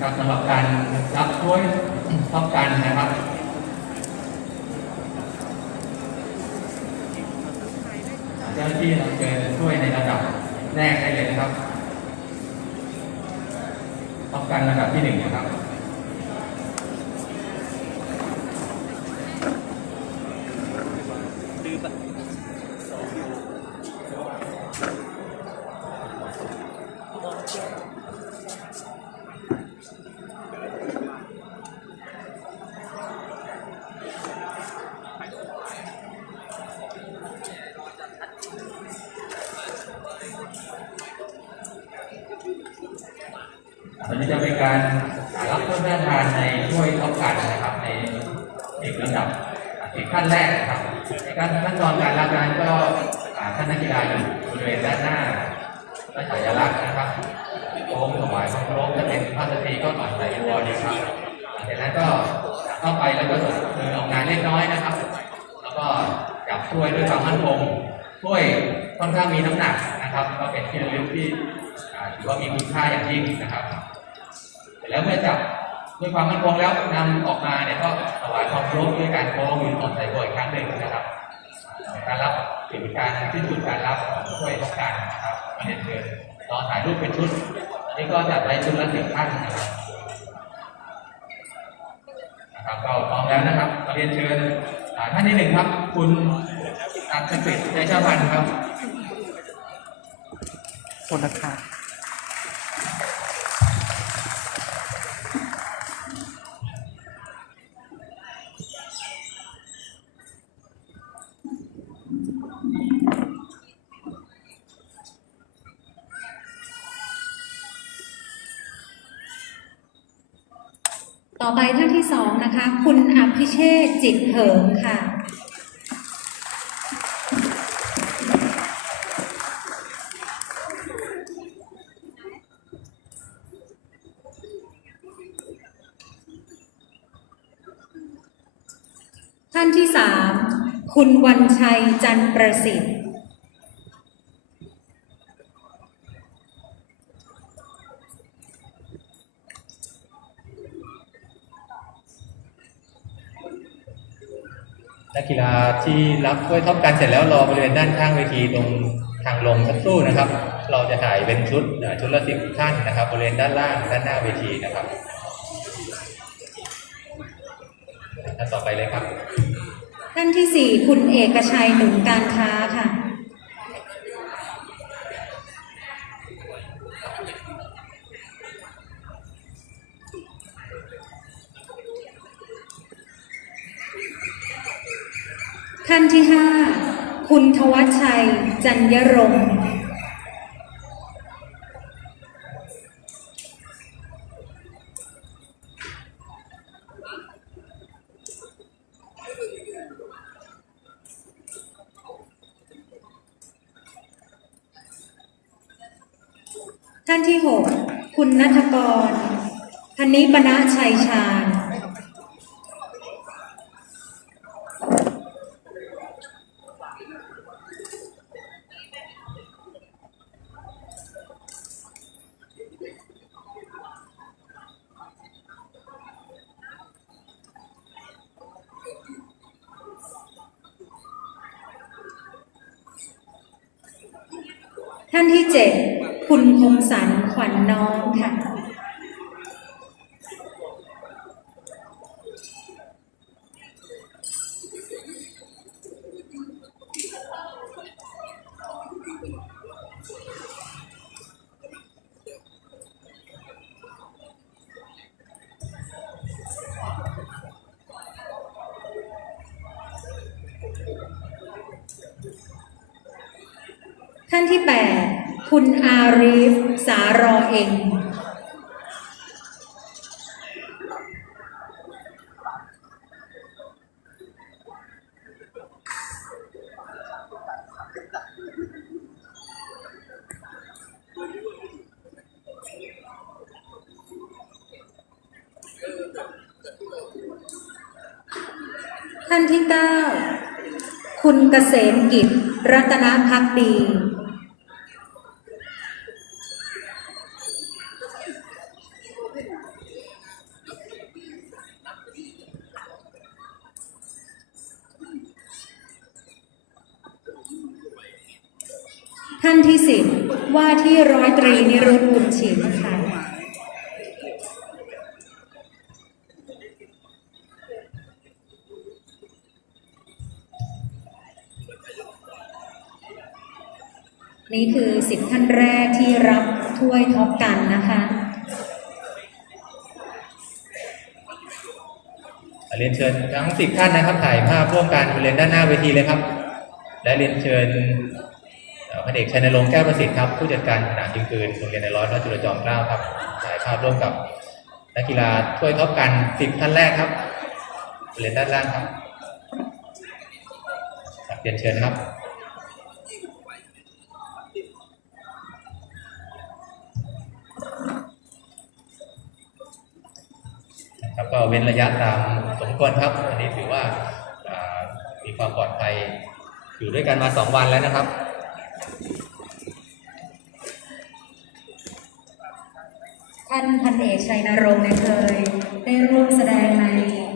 นะครับสำหรับการรับช่วยป้องกันนะครับเจ้าหน้าที่เราเชิญช่วยในระดับแรกได้เลยนะครับป้องกันระดับที่หนึ่ง วันนี้จะเป็นการรับผู้ท่ทานในช่วยป้องกันนะครับ ในอีกระดับอีกขั้นแรกนะครับในการขั้นตอนการรับงานก็ท่านนักกีฬาอยู่บริเวณด้านหน้าพระฉายาลักษณ์นะครับโค้งถวายพระเคารพจะเป็นพระสตรีก็ต่อยไหลวัวนะครับหลังจากนั้นก็เข้าไปแล้วก็เดินออกงานเล็กน้อยนะครับ แล้วก็จับถ้วยด้วยความมั่นคงถ้วยค่อนข้างมีน้ำหนักนะครับ ก็เป็นที่ระลึกที่ถือว่ามีคุณค่าอย่างยิ่งนะครับ แล้วเมื่อจับด้วยความมั่นคงแล้วนำออกมาเนี่ยก็ถวายความคารพด้วยการโค้งยืนตบใส่โบยอีกครั้งหนึ่งนะครับ การรับเป็นการที่สุดการรับของช่วยต้องการนะครับมาเรียนเชิญรอนถ่ายรูปเป็นชุดอันนี้ก็จัดไว้ชุดละสิบท่านนะครับนะครับก็พร้อมแล้วนะครับมาเรียนเชิญท่านที่หนึ่งครับ คุณอัครกฤษใจชาพันธ์ครับคนละค่ะ ต่อไปท่านที่สองนะคะ คุณอภิเชษฐ์จิตเหิมค่ะ ท่านที่สามคุณวันชัยจันประสิทธิ์ นักกีฬาที่รับถ้วยท็อปการเสร็จแล้วรอบริเวณด้านข้างเวทีตรงทางลงสักครู่นะครับ เราจะถ่ายเป็นชุดชุดละสิบท่านนะครับ บริเวณด้านล่างด้านหน้าเวทีนะครับท่านต่อไปเลยครับ ท่านที่สี่คุณเอกชัยหนุนการค้าค่ะ ท่านที่ห้าคุณทวัชชัย จันยรงท่านที่หกคุณนัทกรธนิปณะชัยชาญ ท่านที่เจ็ดคุณคมสันขวัญน้องค่ะ ท่านที่แปดคุณอารีฟ สารอเองท่านที่เก้าคุณเกษมกิจรัตนพักดีานที่สิบว่าที่ร้อยตรีนิรุตบุญชิมค่ะนี่คือสิบท่านแรกที่รับถ้วยท็อปกันนะคะเรียนเชิญทั้งสิบท่านนะครับถ่ายภาพร่วมกันบริเวณด้านหน้าเวทีเลยครับ และเรียนเชิญ พระเอกชัยนรงค์แก้วประสิทธิ์ครับผู้จัดการสนามยิงปืนโรงเรียนในร้อยพระจุลจอมเกล้าครับถ่ายภาพร่วมกับนักกีฬาถ้วยท็อปกันสิบท่านแรกครับบริเวณด้านล่างครับครับเรียนเชิญครับครับก็เว้นระยะตามสมควรครับอันนี้ถือว่าอ่ามีความปลอดภัยอยู่ด้วยกันมาสองวันแล้วนะครับ ท่านพันเอกชัยนรงค์เนี่ยเคย ได้ร่วมแสดงใน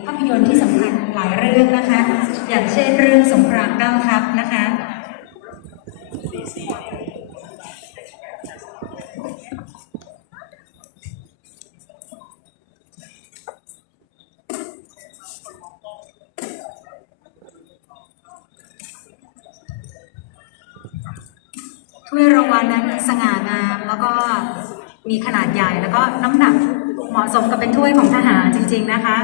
ภาพยนตร์ที่สำคัญหลายเรื่องนะคะ อย่างเช่นเรื่องสงครามเก้าทัพนะคะ ถ้วยรางวัลนั้นสง่างาม แล้วก็มีขนาดใหญ่แล้วก็น้ำหนักเหมาะสมกับเป็นถ้วยของทหารจริง ๆนะคะ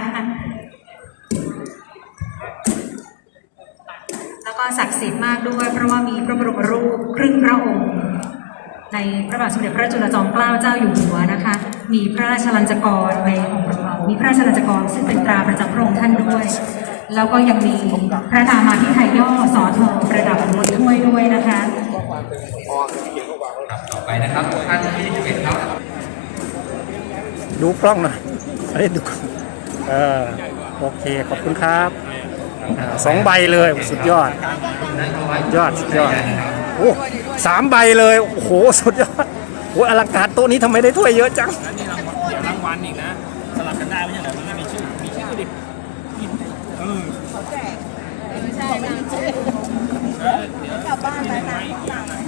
แล้วก็ศักดิ์สิทธิ์มากด้วย เพราะว่ามีพระบรมรูปครึ่งพระองค์ ในพระบาทสมเด็จพระจุลจอมเกล้าเจ้าอยู่หัวนะคะ มีพระราชลัญจกรในมีพระราชลัญจกรซึ่งเป็นตราประจำพระองค์ท่านด้วย แล้วก็ยังมีพระนามาพิไทยย่อสอทองประดับบนถ้วยด้วยนะคะ ต่อไปนะครับท่านที่สิบเอ็ดครับ ดูกล้องหน่อยเฮ้ยดูกล้องเออโอเค ขอบคุณครับอ่าสองใบเลยสุดยอด ยอดสุดยอดโอ้สามใบเลยโอ้โหสุดยอดโอ้อลังการโต๊ะนี้ทำไมได้ถ้วยเยอะจังเดี๋ยวรางวัลอีกนะ สลับกันได้ไม่ใช่เหรอมันไม่มีชื่อ มีชื่อดิเออ เขาแจกไม่ใช่นะเดี๋ยว กลับบ้านไปนะ